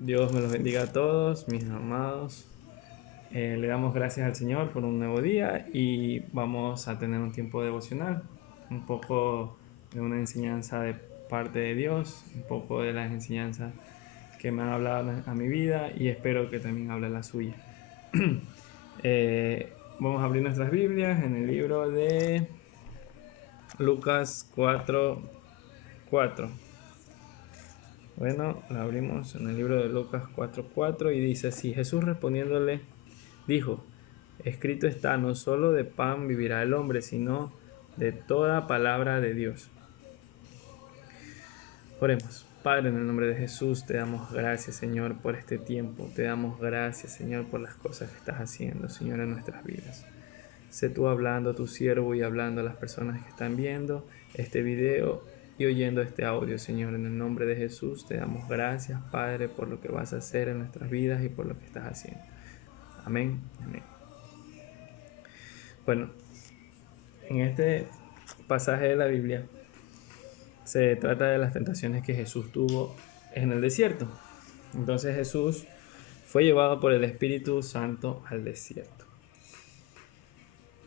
Dios me los bendiga a todos, mis amados. Le damos gracias al Señor por un nuevo día y vamos a tener un tiempo devocional, un poco de una enseñanza de parte de Dios, un poco de las enseñanzas que me han hablado a mi vida y espero que también hable la suya. Vamos a abrir nuestras Biblias en el libro de Lucas 4:4. Bueno, la abrimos en el libro de Lucas 4:4 y dice así: Jesús respondiéndole dijo: escrito está, no solo de pan vivirá el hombre, sino de toda palabra de Dios. Oremos. Padre, en el nombre de Jesús, te damos gracias, Señor, por este tiempo. Te damos gracias, Señor, por las cosas que estás haciendo, Señor, en nuestras vidas. Sé tú hablando a tu siervo y hablando a las personas que están viendo este video y oyendo este audio, Señor. En el nombre de Jesús, te damos gracias, Padre, por lo que vas a hacer en nuestras vidas y por lo que estás haciendo. Amén. Amén. Bueno, en este pasaje de la Biblia se trata de las tentaciones que Jesús tuvo en el desierto. Entonces Jesús fue llevado por el Espíritu Santo al desierto.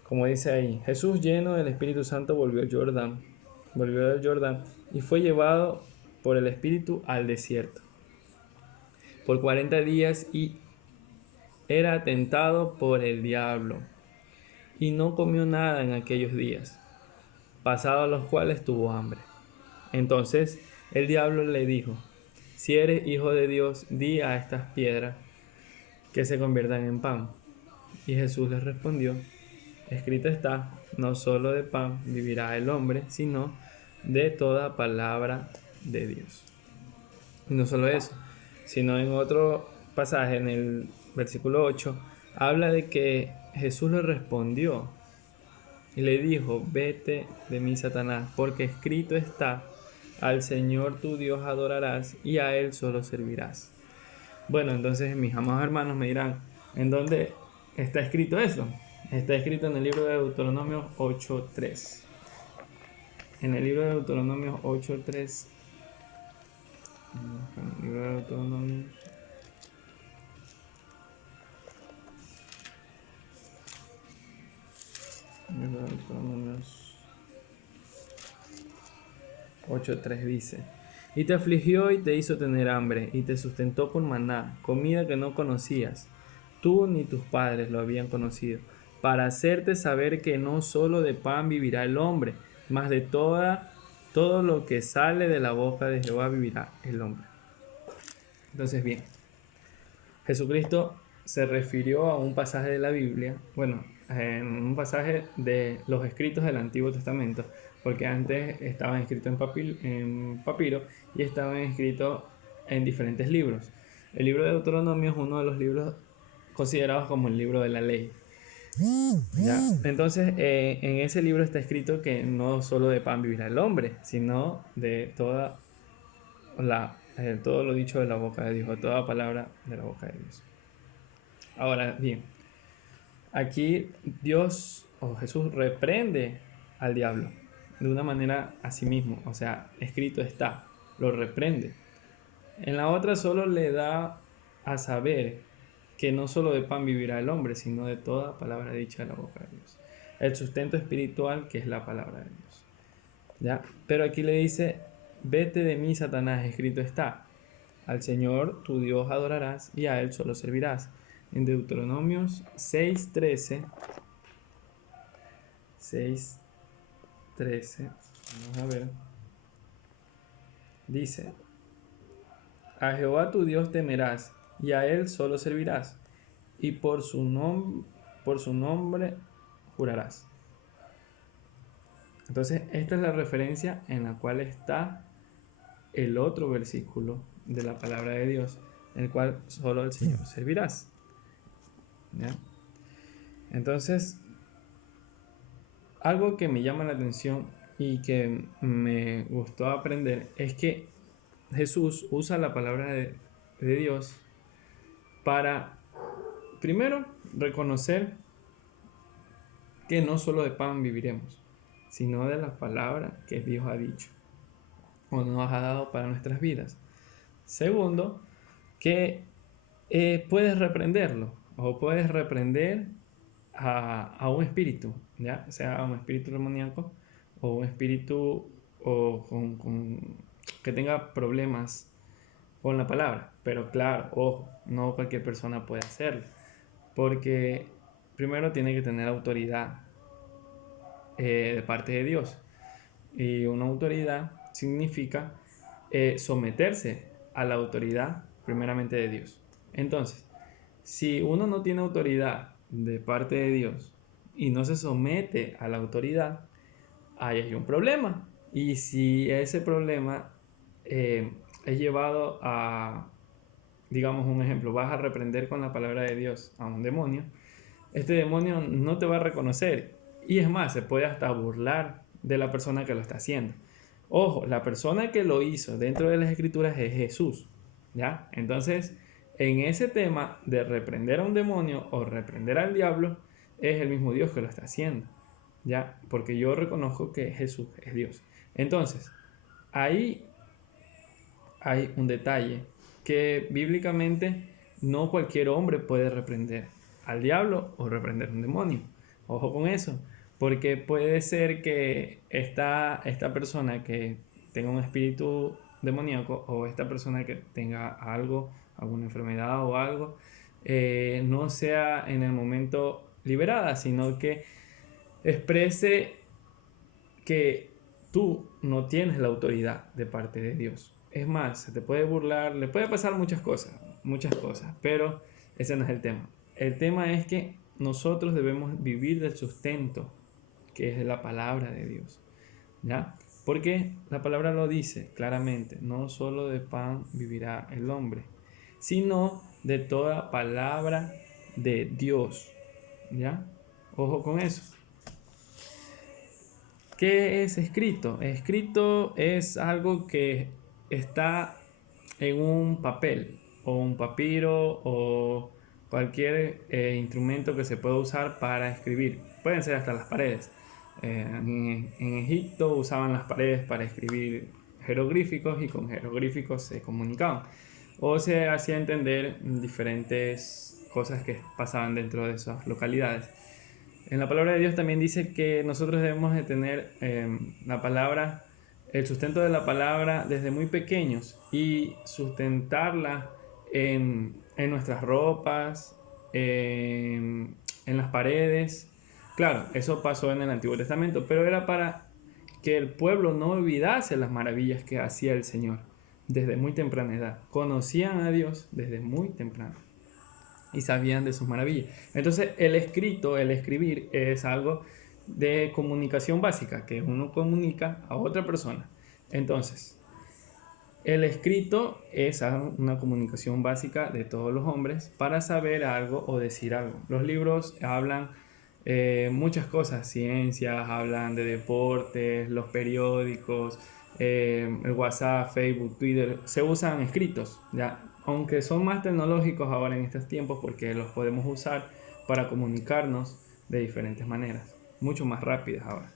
Como dice ahí, Jesús lleno del Espíritu Santo volvió del Jordán y fue llevado por el Espíritu al desierto por 40 días y era tentado por el diablo y no comió nada en aquellos días, pasados los cuales tuvo hambre. Entonces el diablo le dijo: si eres hijo de Dios, di a estas piedras que se conviertan en pan. Y Jesús les respondió: escrito está, no solo de pan vivirá el hombre, sino de toda palabra de Dios. Y no solo eso, sino en otro pasaje, en el versículo 8, habla de que Jesús le respondió y le dijo: vete de mí, Satanás, porque escrito está, al Señor tu Dios adorarás y a Él solo servirás. Bueno, entonces mis amados hermanos me dirán: ¿en dónde está escrito eso? Está escrito en el libro de Deuteronomio 8:3. En el libro de Deuteronomio 8:3. En el libro de Deuteronomio 8:3 dice: y te afligió y te hizo tener hambre, y te sustentó con maná, comida que no conocías, tú ni tus padres lo habían conocido, para hacerte saber que no solo de pan vivirá el hombre, mas de todo lo que sale de la boca de Jehová vivirá el hombre. Entonces, bien, Jesucristo se refirió a un pasaje de la Biblia, bueno, en un pasaje de los escritos del Antiguo Testamento, porque antes estaban escritos en papiro y estaban escritos en diferentes libros. El libro de Deuteronomio es uno de los libros considerados como el libro de la ley. ¿Ya? Entonces, en ese libro está escrito que no solo de pan vivirá el hombre, sino de todo lo dicho de la boca de Dios, de toda palabra de la boca de Dios. Ahora bien, aquí Dios o Jesús reprende al diablo de una manera a sí mismo, o sea, escrito está, lo reprende. En la otra solo le da a saber que no solo de pan vivirá el hombre, sino de toda palabra dicha de la boca de Dios. El sustento espiritual, que es la palabra de Dios. ¿Ya? Pero aquí le dice: vete de mí, Satanás, escrito está, al Señor tu Dios adorarás y a Él solo servirás. En Deuteronomios 6:13, 6:13, vamos a ver, dice: a Jehová tu Dios temerás y a Él solo servirás, y por su nombre jurarás. Entonces, esta es la referencia en la cual está el otro versículo de la palabra de Dios, en el cual solo al Señor servirás. ¿Ya? Entonces, algo que me llama la atención y que me gustó aprender es que Jesús usa la palabra de Dios para, primero, reconocer que no solo de pan viviremos, sino de las palabras que Dios ha dicho o nos ha dado para nuestras vidas. Segundo, que puedes reprenderlo o puedes reprender a un espíritu, ¿ya? Sea un espíritu demoníaco o un espíritu que tenga problemas con la palabra. Pero claro, ojo, no cualquier persona puede hacerlo, porque primero tiene que tener autoridad de parte de Dios. Y una autoridad significa someterse a la autoridad primeramente de Dios. Entonces, si uno no tiene autoridad de parte de Dios y no se somete a la autoridad, ahí hay un problema. Y si ese problema es llevado a, digamos un ejemplo, vas a reprender con la palabra de Dios a un demonio, este demonio no te va a reconocer. Y es más, se puede hasta burlar de la persona que lo está haciendo. Ojo, la persona que lo hizo dentro de las escrituras es Jesús, ¿ya? Entonces, en ese tema de reprender a un demonio o reprender al diablo, es el mismo Dios que lo está haciendo, ¿ya? Porque yo reconozco que Jesús es Dios. Entonces, ahí hay un detalle que bíblicamente no cualquier hombre puede reprender al diablo o reprender un demonio. Ojo con eso, porque puede ser que esta persona que tenga un espíritu demoníaco o esta persona que tenga algo, alguna enfermedad o algo, no sea en el momento liberada, sino que exprese que tú no tienes la autoridad de parte de Dios. Es más, se te puede burlar, le puede pasar muchas cosas, pero ese no es el tema. El tema es que nosotros debemos vivir del sustento que es de la palabra de Dios, ¿ya? Porque la palabra lo dice claramente, no solo de pan vivirá el hombre, sino de toda palabra de Dios, ¿ya? Ojo con eso. ¿Qué es escrito? Escrito es algo que está en un papel o un papiro o cualquier instrumento que se pueda usar para escribir. Pueden ser hasta las paredes. En Egipto usaban las paredes para escribir jeroglíficos y con jeroglíficos se comunicaban. O se hacía entender diferentes cosas que pasaban dentro de esas localidades. En la palabra de Dios también dice que nosotros debemos de tener la palabra, el sustento de la palabra desde muy pequeños y sustentarla en nuestras ropas, en las paredes. Claro, eso pasó en el Antiguo Testamento, pero era para que el pueblo no olvidase las maravillas que hacía el Señor desde muy temprana edad. Conocían a Dios desde muy temprano y sabían de sus maravillas. Entonces el escribir es algo de comunicación básica, que uno comunica a otra persona. Entonces, el escrito es una comunicación básica de todos los hombres para saber algo o decir algo. Los libros hablan muchas cosas, ciencias, hablan de deportes, los periódicos, el WhatsApp, Facebook, Twitter, se usan escritos, ¿ya? Aunque son más tecnológicos ahora en estos tiempos porque los podemos usar para comunicarnos de diferentes maneras, mucho más rápidas ahora.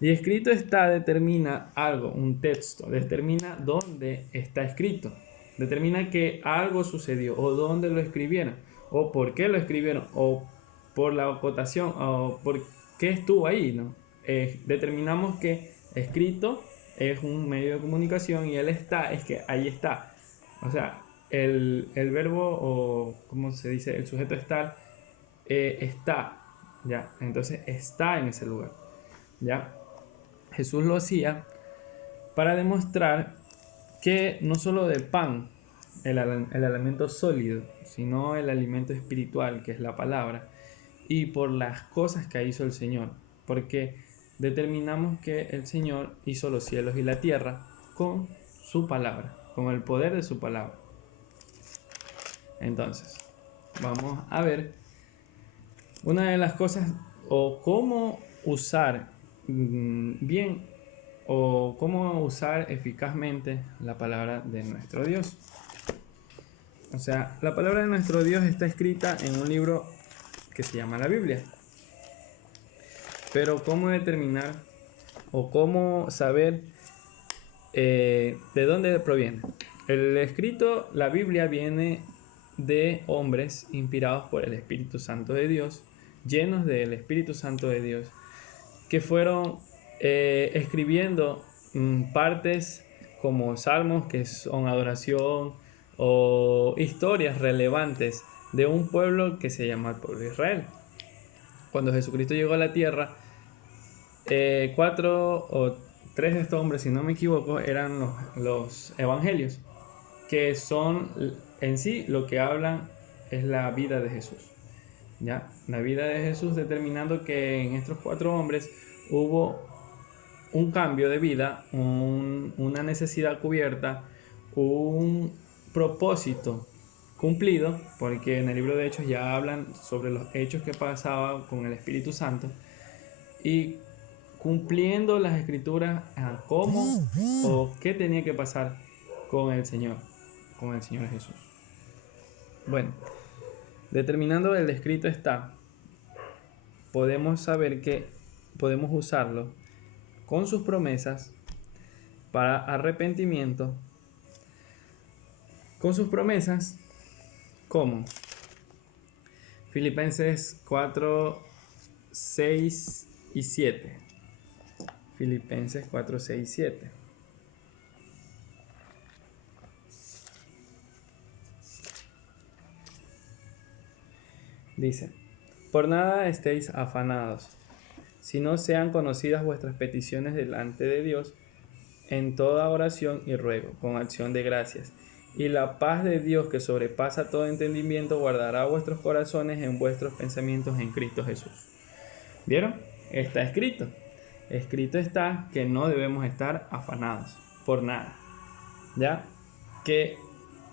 Y escrito está determina algo, un texto, determina dónde está escrito, determina que algo sucedió o dónde lo escribieron o por qué lo escribieron o por la acotación o por qué estuvo ahí, ¿no? Determinamos que escrito es un medio de comunicación y el está es que ahí está. O sea, el verbo o, ¿cómo se dice? El sujeto estar está, ¿ya? Entonces está en ese lugar, ¿ya? Jesús lo hacía para demostrar que no solo de pan, el alimento sólido, sino el alimento espiritual, que es la palabra, y por las cosas que hizo el Señor, porque determinamos que el Señor hizo los cielos y la tierra con su palabra, con el poder de su palabra. Entonces, vamos a ver una de las cosas o cómo usar bien o cómo usar eficazmente la palabra de nuestro Dios. O sea, la palabra de nuestro Dios está escrita en un libro que se llama la Biblia. Pero cómo determinar o cómo saber de dónde proviene. El escrito, la Biblia viene de hombres inspirados por el Espíritu Santo de Dios, llenos del Espíritu Santo de Dios, que fueron escribiendo partes como salmos, que son adoración, o historias relevantes de un pueblo que se llama el pueblo de Israel. Cuando Jesucristo llegó a la tierra, cuatro o tres de estos hombres, si no me equivoco, eran los evangelios, que son en sí lo que hablan es la vida de Jesús. ¿Ya? La vida de Jesús, determinando que en estos cuatro hombres hubo un cambio de vida, una necesidad cubierta, un propósito cumplido, porque en el libro de Hechos ya hablan sobre los hechos que pasaban con el Espíritu Santo, y cumpliendo las escrituras a cómo o qué tenía que pasar con el Señor Jesús. Bueno, determinando el escrito está, podemos saber que podemos usarlo con sus promesas para arrepentimiento, con sus promesas como Filipenses 4, 6 y 7. Filipenses 4, 6 y 7. Dice: por nada estéis afanados, sino sean conocidas vuestras peticiones delante de Dios en toda oración y ruego, con acción de gracias. Y la paz de Dios, que sobrepasa todo entendimiento, guardará vuestros corazones en vuestros pensamientos en Cristo Jesús. ¿Vieron? Está escrito. Escrito está que no debemos estar afanados por nada. ¿Ya? Que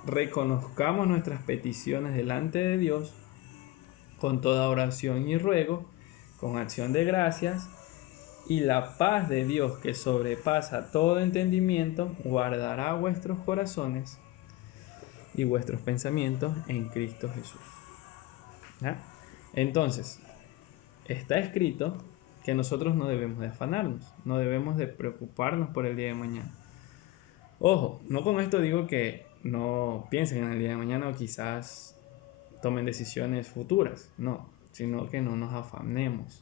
reconozcamos nuestras peticiones delante de Dios con toda oración y ruego, con acción de gracias, y la paz de Dios, que sobrepasa todo entendimiento, guardará vuestros corazones y vuestros pensamientos en Cristo Jesús. ¿Ya? Entonces, está escrito que nosotros no debemos de afanarnos, no debemos de preocuparnos por el día de mañana. Ojo, no con esto digo que no piensen en el día de mañana o quizás tomen decisiones futuras, no, sino que no nos afanemos.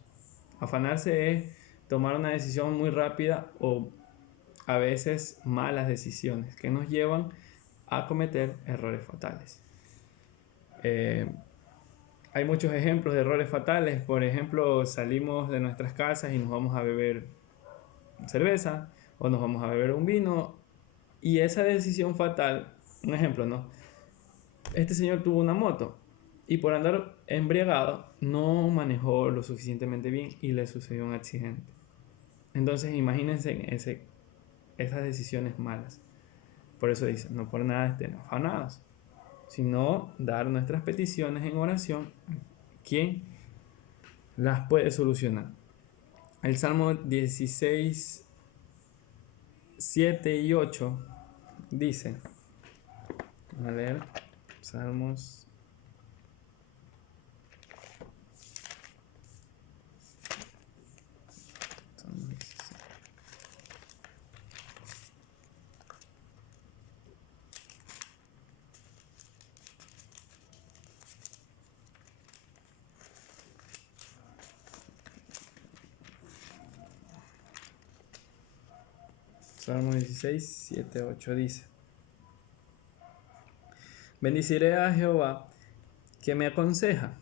Afanarse es tomar una decisión muy rápida o a veces malas decisiones que nos llevan a cometer errores fatales. Hay muchos ejemplos de errores fatales. Por ejemplo, salimos de nuestras casas y nos vamos a beber cerveza o nos vamos a beber un vino, y esa decisión fatal, un ejemplo, ¿no? Este señor tuvo una moto y por andar embriagado no manejó lo suficientemente bien y le sucedió un accidente. Entonces imagínense esas decisiones malas. Por eso dice, no por nada estén afanados, sino dar nuestras peticiones en oración. ¿Quién las puede solucionar? El Salmo 16, 7 y 8 dice, a leer, Salmos. Salmo 16, 7, 8 dice: bendiciré a Jehová, que me aconseja,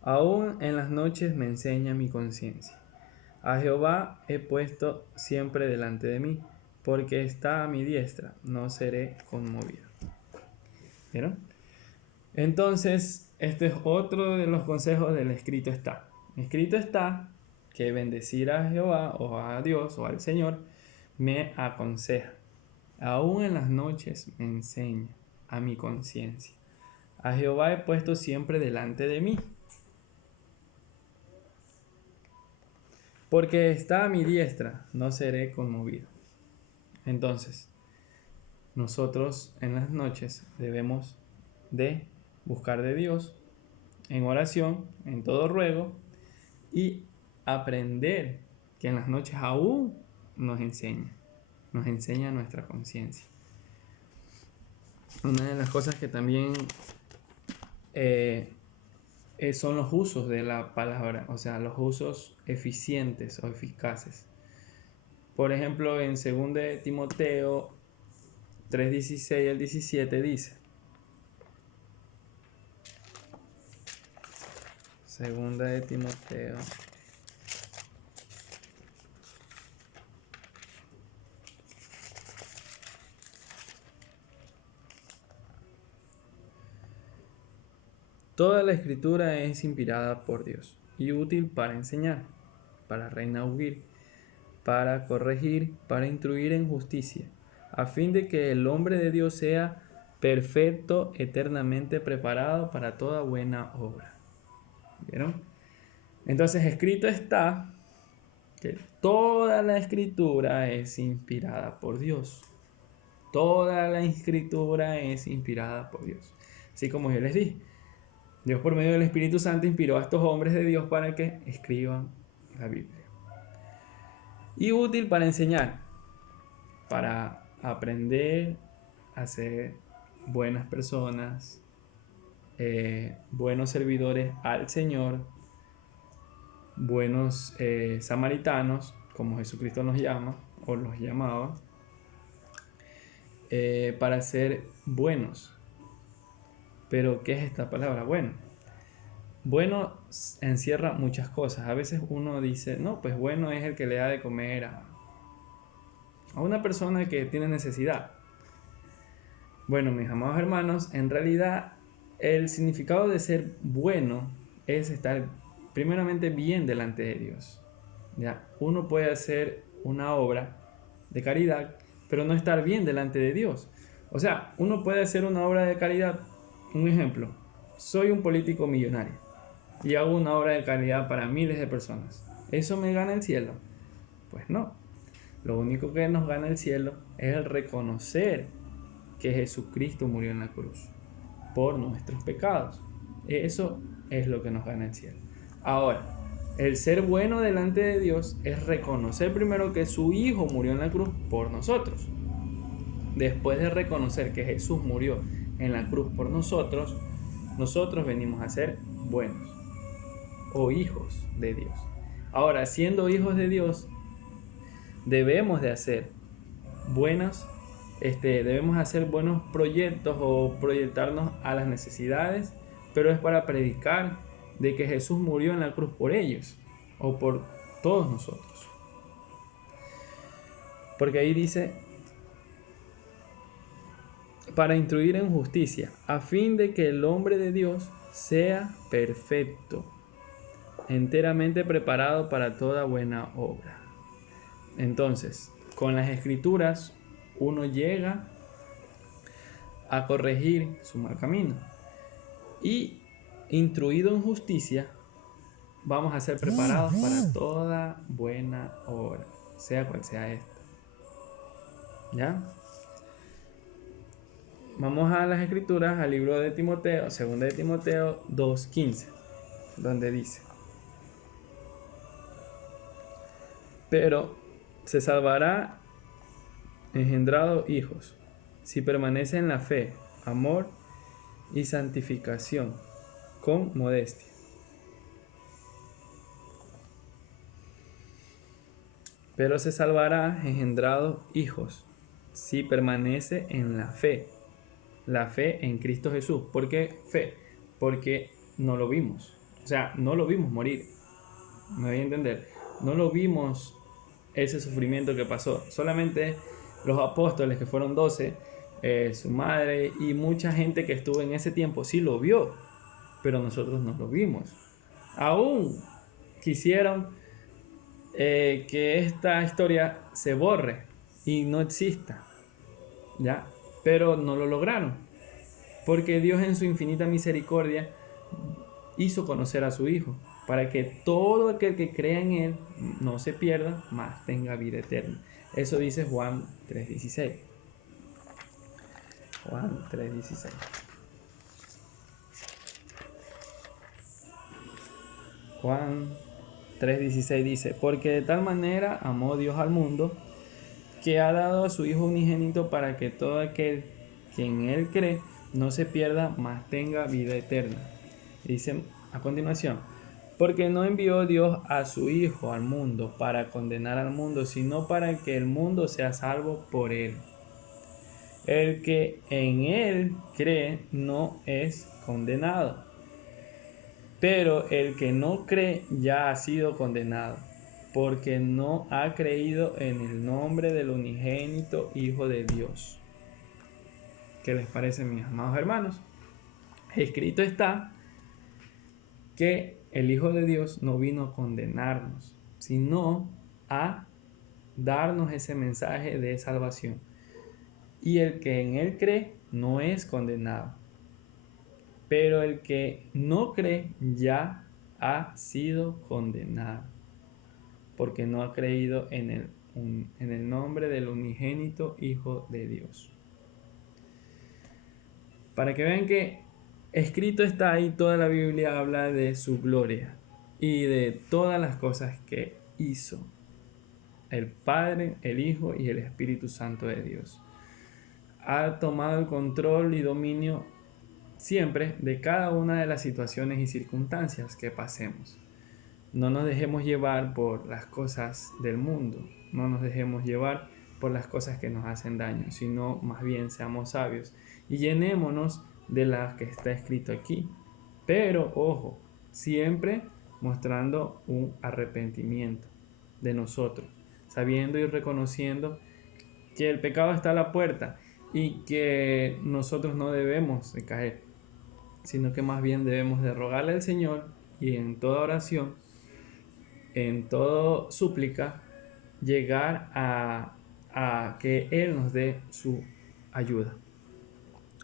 aún en las noches me enseña mi conciencia. A Jehová he puesto siempre delante de mí, porque está a mi diestra, no seré conmovido. ¿Vieron? Entonces, este es otro de los consejos del escrito está. Escrito está que bendecir a Jehová o a Dios o al Señor me aconseja. Aún en las noches me enseña a mi conciencia. A Jehová he puesto siempre delante de mí, porque está a mi diestra, no seré conmovido. Entonces, nosotros en las noches debemos de buscar de Dios en oración, en todo ruego, y aprender que en las noches aún nos enseña nuestra conciencia. una de las cosas que también son los usos de la palabra, o sea, los usos eficientes o eficaces. Por ejemplo, en 2 de Timoteo 3:16 al 17 dice, 2 de Timoteo toda la escritura es inspirada por Dios y útil para enseñar, para redarguir, para corregir, para instruir en justicia, a fin de que el hombre de Dios sea perfecto, eternamente preparado para toda buena obra. ¿Vieron? Entonces escrito está que toda la escritura es inspirada por Dios. Toda la escritura es inspirada por Dios. Así como yo les dije, Dios por medio del Espíritu Santo inspiró a estos hombres de Dios para que escriban la Biblia. Y útil para enseñar, para aprender a ser buenas personas, buenos servidores al Señor, buenos samaritanos, como Jesucristo nos llama o los llamaba, para ser buenos. Pero, ¿qué es esta palabra? Bueno encierra muchas cosas. A veces uno dice, no, pues bueno es el que le da de comer a una persona que tiene necesidad. Bueno, mis amados hermanos, en realidad el significado de ser bueno es estar primeramente bien delante de Dios. ¿Ya? Uno puede hacer una obra de caridad, pero no estar bien delante de Dios. O sea, uno puede hacer una obra de caridad. Un ejemplo, soy un político millonario y hago una obra de caridad para miles de personas. ¿Eso me gana el cielo? Pues no. Lo único que nos gana el cielo es el reconocer que Jesucristo murió en la cruz por nuestros pecados. Eso es lo que nos gana el cielo. Ahora, el ser bueno delante de Dios es reconocer primero que su Hijo murió en la cruz por nosotros. Después de reconocer que Jesús murió en la cruz por nosotros, nosotros venimos a ser buenos o hijos de Dios. Ahora, siendo hijos de Dios, debemos de hacer debemos hacer buenos proyectos o proyectarnos a las necesidades, pero es para predicar de que Jesús murió en la cruz por ellos o por todos nosotros. Porque ahí dice, para instruir en justicia, a fin de que el hombre de Dios sea perfecto, enteramente preparado para toda buena obra. Entonces, con las escrituras uno llega a corregir su mal camino y instruido en justicia vamos a ser preparados para toda buena obra, sea cual sea esta. ¿Ya? Vamos a las escrituras, al libro de Timoteo, 2 de Timoteo 2:15, donde dice: pero se salvará engendrado hijos, si permanece en la fe, amor y santificación, con modestia. Pero se salvará engendrado hijos, si permanece en la fe en Cristo Jesús. ¿Por qué fe? Porque no lo vimos. O sea, no lo vimos morir. Me voy a entender. No lo vimos ese sufrimiento que pasó. Solamente los apóstoles, que fueron 12, su madre y mucha gente que estuvo en ese tiempo sí lo vio, pero nosotros no lo vimos. Aún quisieron que esta historia se borre y no exista, ¿ya? Pero no lo lograron, porque Dios en su infinita misericordia hizo conocer a su Hijo, para que todo aquel que crea en Él no se pierda, mas tenga vida eterna. Eso dice Juan 3:16. Juan 3:16. Juan 3:16 dice: porque de tal manera amó Dios al mundo, que ha dado a su Hijo unigénito, para que todo aquel que en Él cree no se pierda, mas tenga vida eterna. Y dice a continuación, porque no envió Dios a su Hijo al mundo para condenar al mundo, sino para que el mundo sea salvo por Él. El que en Él cree no es condenado, pero el que no cree ya ha sido condenado, porque no ha creído en el nombre del unigénito Hijo de Dios. ¿Qué les parece, mis amados hermanos? Escrito está que el Hijo de Dios no vino a condenarnos, sino a darnos ese mensaje de salvación. Y el que en Él cree no es condenado, pero el que no cree ya ha sido condenado, porque no ha creído en el nombre del unigénito Hijo de Dios. Para que vean que escrito está ahí, toda la Biblia habla de su gloria y de todas las cosas que hizo el Padre, el Hijo y el Espíritu Santo de Dios. Ha tomado el control y dominio siempre de cada una de las situaciones y circunstancias que pasemos. No nos dejemos llevar por las cosas del mundo, no nos dejemos llevar por las cosas que nos hacen daño, sino más bien seamos sabios y llenémonos de las que está escrito aquí. Pero ojo, siempre mostrando un arrepentimiento de nosotros, sabiendo y reconociendo que el pecado está a la puerta y que nosotros no debemos de caer, sino que más bien debemos de rogarle al Señor y en toda oración, en toda súplica, llegar a que Él nos dé su ayuda.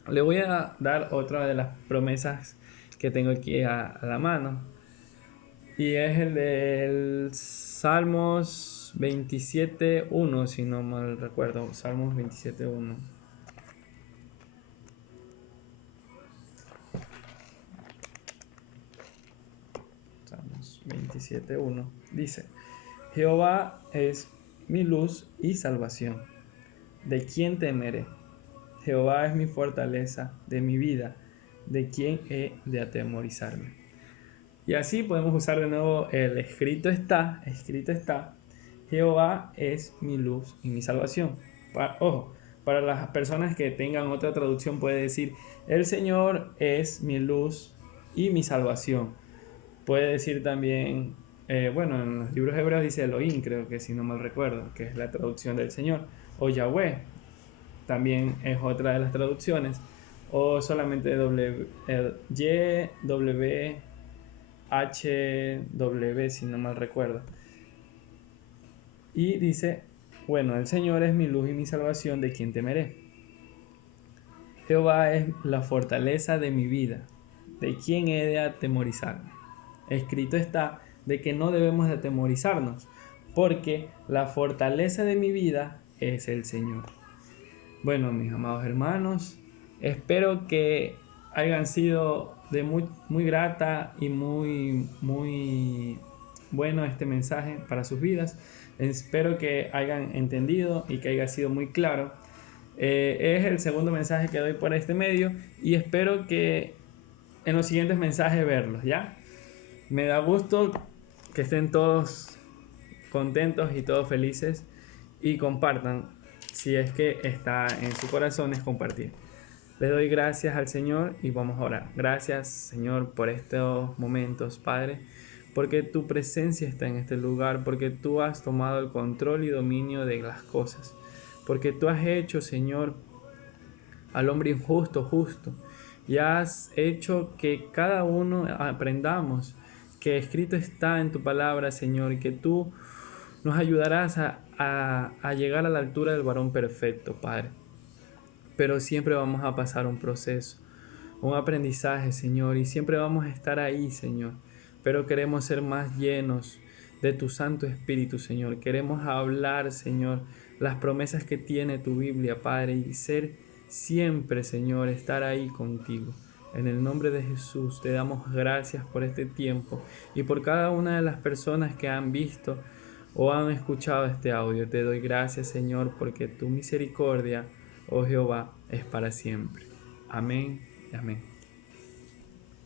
Le voy a dar otra de las promesas que tengo aquí a la mano, y es el del Salmos 27.1, si no mal recuerdo. Salmos 27.1. Salmos 27.1 dice: Jehová es mi luz y salvación, ¿de quién temeré? Jehová es mi fortaleza de mi vida, ¿de quién he de atemorizarme? Y así podemos usar de nuevo el escrito está, Jehová es mi luz y mi salvación. Ojo, para las personas que tengan otra traducción puede decir, el Señor es mi luz y mi salvación. Puede decir también, en los libros hebreos dice Elohim, creo que si no mal recuerdo, que es la traducción del Señor, o Yahweh, también es otra de las traducciones, o solamente YWHW, si no mal recuerdo. Y dice, el Señor es mi luz y mi salvación, ¿de quién temeré? Jehová es la fortaleza de mi vida, ¿de quién he de atemorizarme? Escrito está de que no debemos de atemorizarnos, porque la fortaleza de mi vida es el Señor. Bueno, mis amados hermanos, espero que hayan sido de muy grata y muy bueno este mensaje para sus vidas. Espero que hayan entendido y que haya sido muy claro. Es el segundo mensaje que doy por este medio y espero que en los siguientes mensajes verlos, ¿ya? Me da gusto que estén todos contentos y todos felices y compartan. Si es que está en su corazón, es compartir. Le doy gracias al Señor y vamos a orar. Gracias, Señor, por estos momentos, Padre, porque tu presencia está en este lugar, porque tú has tomado el control y dominio de las cosas, porque tú has hecho, Señor, al hombre injusto justo, y has hecho que cada uno aprendamos que escrito está en tu palabra, Señor, y que tú nos ayudarás a llegar a la altura del varón perfecto, Padre. Pero siempre vamos a pasar un proceso, un aprendizaje, Señor, y siempre vamos a estar ahí, Señor. Pero queremos ser más llenos de tu Santo Espíritu, Señor. Queremos hablar, Señor, las promesas que tiene tu Biblia, Padre, y ser siempre, Señor, estar ahí contigo. En el nombre de Jesús te damos gracias por este tiempo y por cada una de las personas que han visto o han escuchado este audio. Te doy gracias, Señor, porque tu misericordia, oh Jehová, es para siempre. Amén y amén.